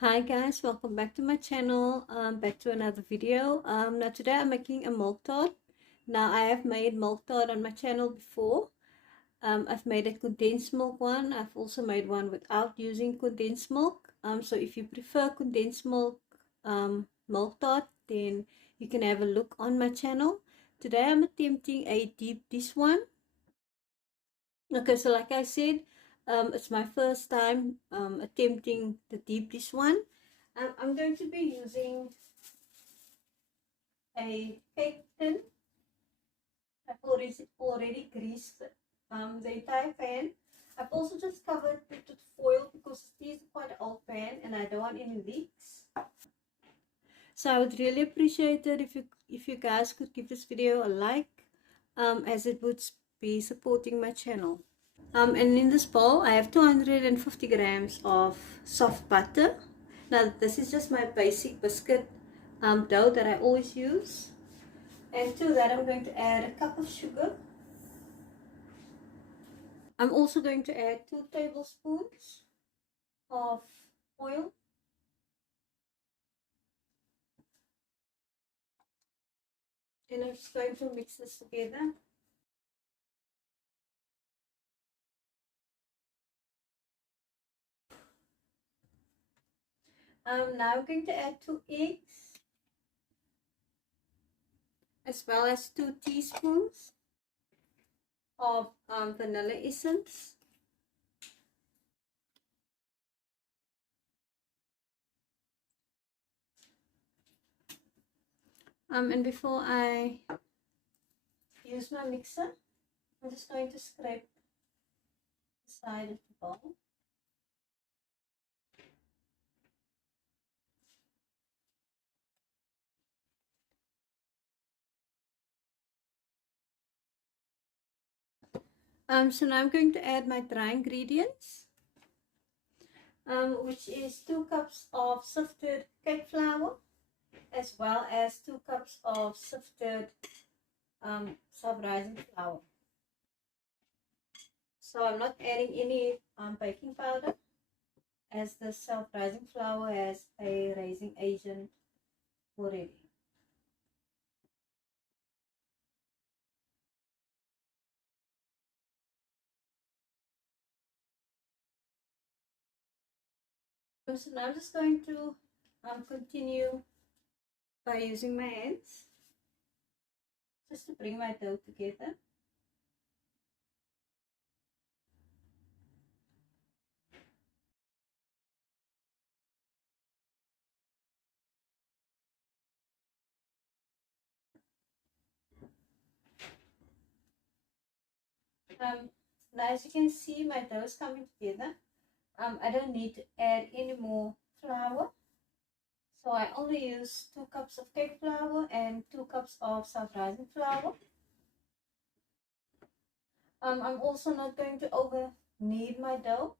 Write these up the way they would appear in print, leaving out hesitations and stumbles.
Hi guys, welcome back to my channel. Back to another video. Now today I'm making a milk tart. Now I have made milk tart on my channel before. I've made a condensed milk one. I've also made one without using condensed milk. So if you prefer condensed milk milk tart, then you can have a look on my channel. Today I'm attempting a deep dish one. Okay, so like I said, it's my first time attempting the deep dish one. I'm going to be using a cake tin. I've already greased the entire pan. I've also just covered it with foil because it is quite an old pan and I don't want any leaks. So I would really appreciate it if you guys could give this video a like, as it would be supporting my channel. And in this bowl I have 250 grams of soft butter. Now this is just my basic biscuit dough that I always use. And to that I'm going to add a cup of sugar. I'm also going to add 2 tablespoons of oil. And I'm just going to mix this together. Now I'm going to add 2 eggs, as well as 2 teaspoons of vanilla essence. And before I use my mixer, I'm just going to scrape the side of the bowl. So now I'm going to add my dry ingredients, which is 2 cups of sifted cake flour, as well as 2 cups of sifted self-rising flour. So I'm not adding any baking powder, as the self-rising flour has a raising agent already. So now I'm just going to continue by using my hands just to bring my dough together. Now as you can see, my dough is coming together. I don't need to add any more flour. So I only use 2 cups of cake flour and 2 cups of self-rising flour. I'm also not going to over knead my dough,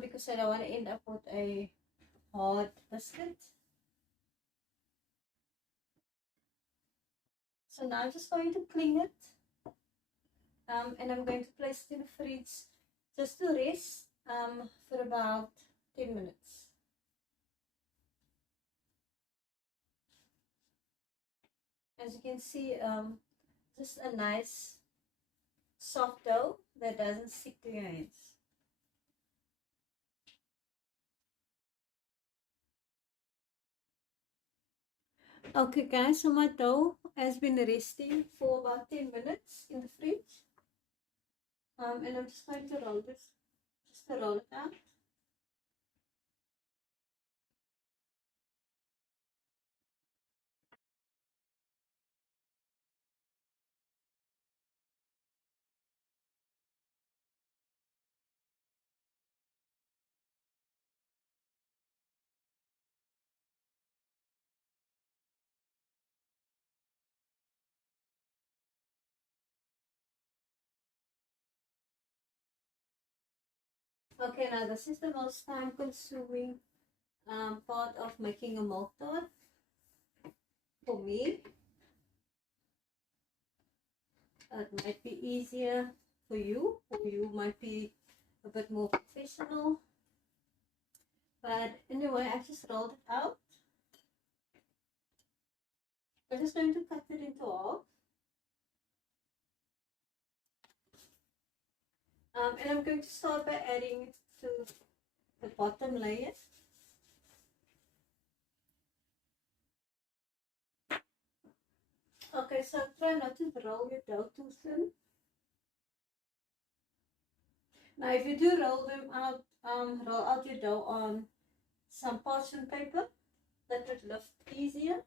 because I don't want to end up with a hard biscuit. So now I'm just going to clean it, and I'm going to place it in the fridge just to rest for about 10 minutes. As you can see, just a nice soft dough that doesn't stick to your hands. Okay guys, so my dough has been resting for about 10 minutes in the fridge. And I'm just going to roll this, just to roll it out. Okay, now this is the most time consuming part of making a milk tart for me. It might be easier for you, or you might be a bit more professional. But anyway, I just rolled it out. I'm just going to cut it into half. And I'm going to start by adding it to the bottom layer. Okay, so try not to roll your dough too thin. Now, if you do roll out your dough on some parchment paper, that would lift easier.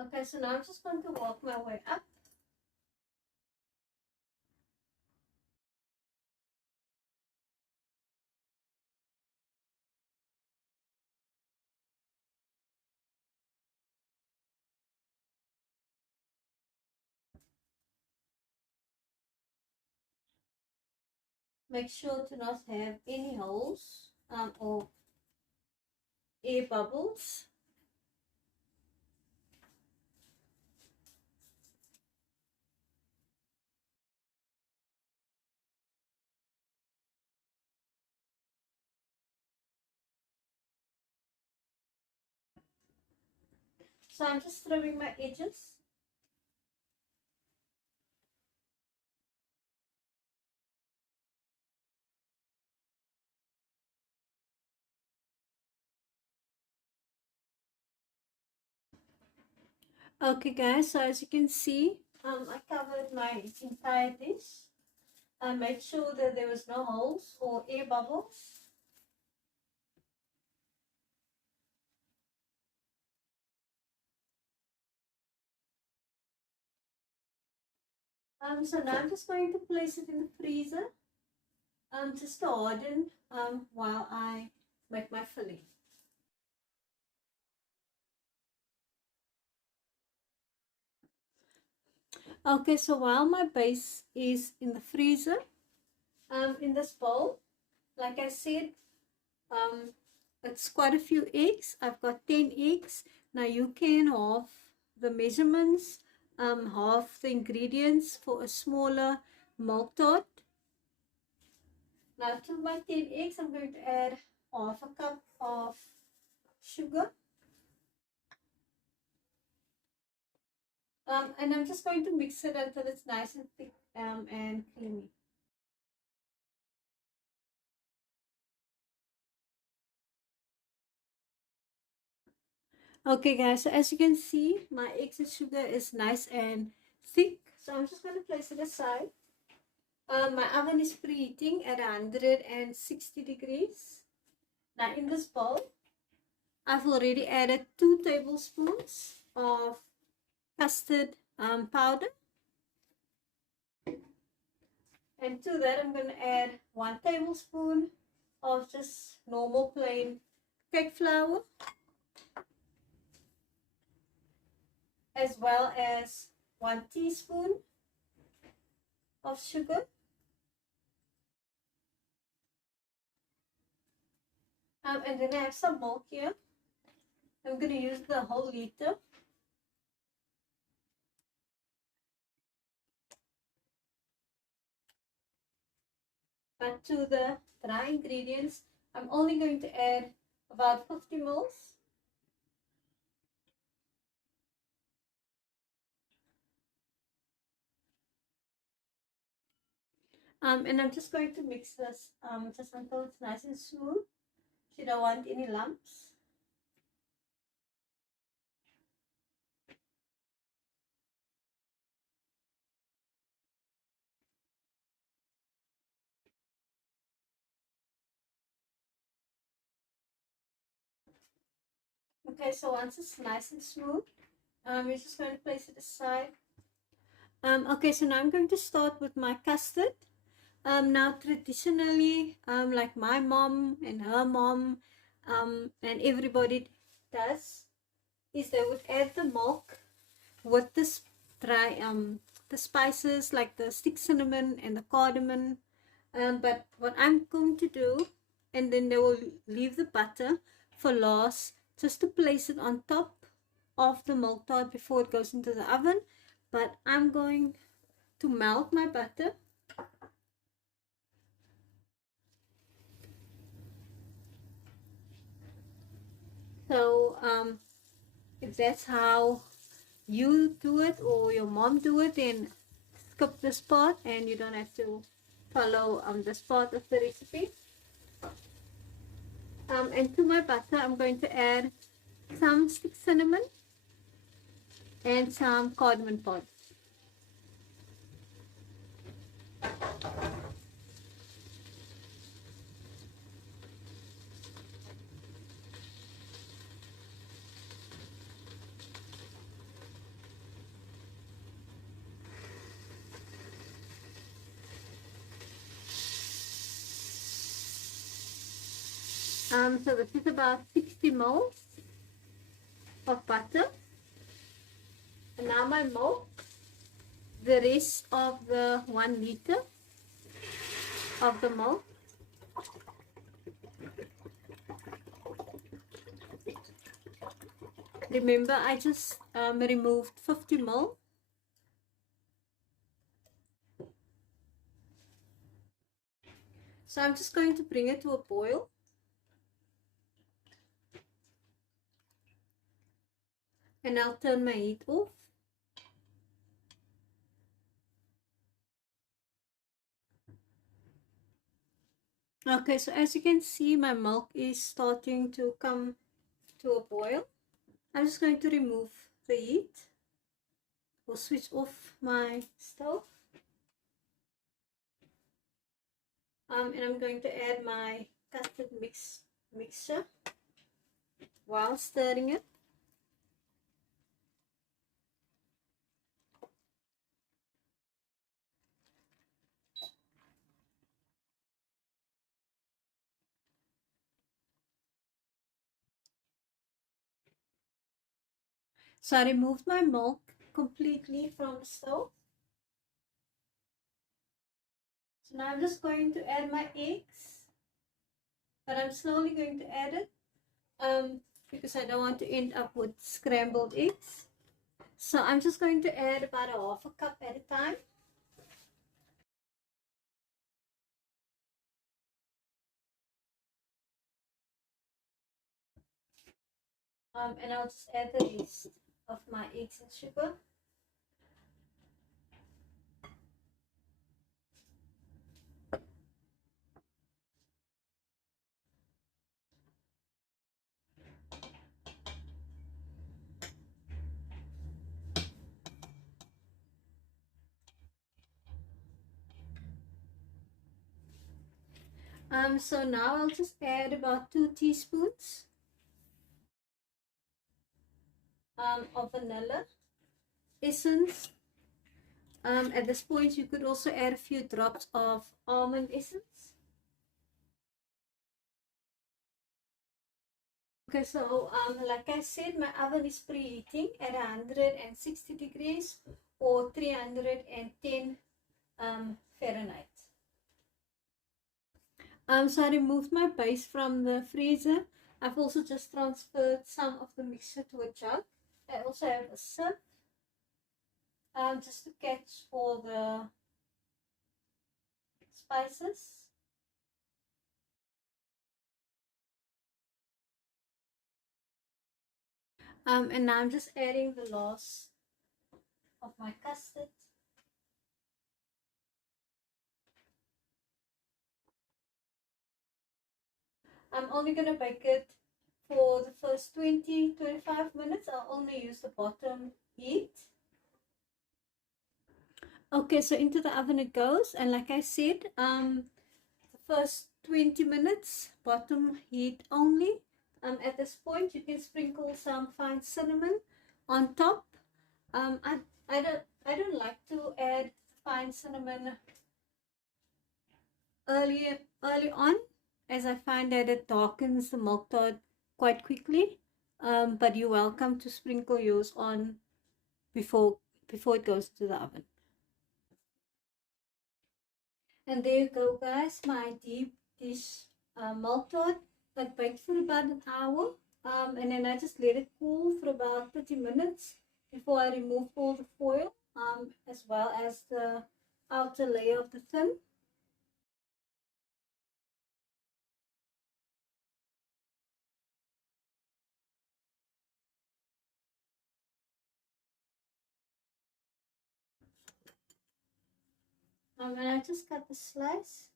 Okay, so now I'm just going to work my way up. Make sure to not have any holes or air bubbles. So I'm just trimming my edges. Okay guys, so as you can see, I covered my entire dish. I made sure that there was no holes or air bubbles. So now I'm just going to place it in the freezer just to harden while I make my filling. Okay, so while my base is in the freezer, in this bowl, like I said, it's quite a few eggs. I've got 10 eggs. Now you can half the measurements, half the ingredients for a smaller milk tart. Now to my 10 eggs, I'm going to add half a cup of sugar. And I'm just going to mix it until it's nice and thick and creamy. Okay guys, so as you can see, my eggs and sugar is nice and thick. So I'm just going to place it aside. My oven is preheating at 160 degrees. Now in this bowl, I've already added 2 tablespoons of custard powder. And to that I'm going to add 1 tablespoon of just normal plain cake flour, as well as 1 teaspoon of sugar. And then I have some milk here. I'm going to use the whole liter. But to the dry ingredients, I'm only going to add about 50 mils. And I'm just going to mix this just until it's nice and smooth. You don't want any lumps. Okay, so once it's nice and smooth, we're just going to place it aside. Okay, so now I'm going to start with my custard. Now traditionally, like my mom and her mom, and everybody does, is they would add the milk with this dry the spices like the stick cinnamon and the cardamom. But what I'm going to do, and then they will leave the butter for last, just to place it on top of the milk tart before it goes into the oven. But I'm going to melt my butter. So if that's how you do it or your mom do it, then skip this part and you don't have to follow this part of the recipe. And to my butter, I'm going to add some stick cinnamon and some cardamom pods. So this is about 60 ml of butter. And now my milk, the rest of the 1 liter of the milk. Remember, I just removed 50 ml. So I'm just going to bring it to a boil. And I'll turn my heat off. Okay, so as you can see, my milk is starting to come to a boil. I'm just going to remove the heat. We'll switch off my stove. And I'm going to add my custard mixture while stirring it. So I removed my milk completely from the stove. So now I'm just going to add my eggs, but I'm slowly going to add it because I don't want to end up with scrambled eggs. So I'm just going to add about a half a cup at a time. And I'll just add the rest of my eggs and sugar. So now I'll just add about 2 teaspoons of vanilla essence. At this point, you could also add a few drops of almond essence. Okay, so like I said, my oven is preheating at 160 degrees or 310 Fahrenheit. So I removed my base from the freezer. I've also just transferred some of the mixture to a jug. I also have a sieve just to catch all the spices. And now I'm just adding the last of my custard. I'm only going to bake it for the first 20-25 minutes. I'll only use the bottom heat. Okay, so into the oven it goes, and like I said, the first 20 minutes bottom heat only. At this point you can sprinkle some fine cinnamon on top. I don't like to add fine cinnamon early on, as I find that it darkens the milk tart quite quickly. But you're welcome to sprinkle yours on before it goes to the oven. And there you go, guys, my deep dish milk tart. I baked for about an hour, and then I just let it cool for about 30 minutes before I remove all the foil, as well as the outer layer of the tin. And I just cut the slice.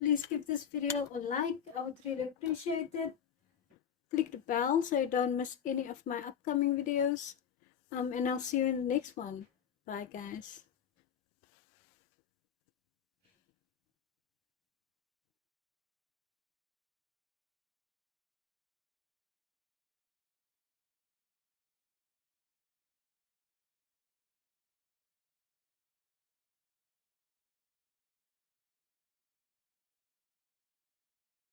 Please give this video a like. I would really appreciate it. Click the bell so you don't miss any of my upcoming videos. And I'll see you in the next one. Bye, guys.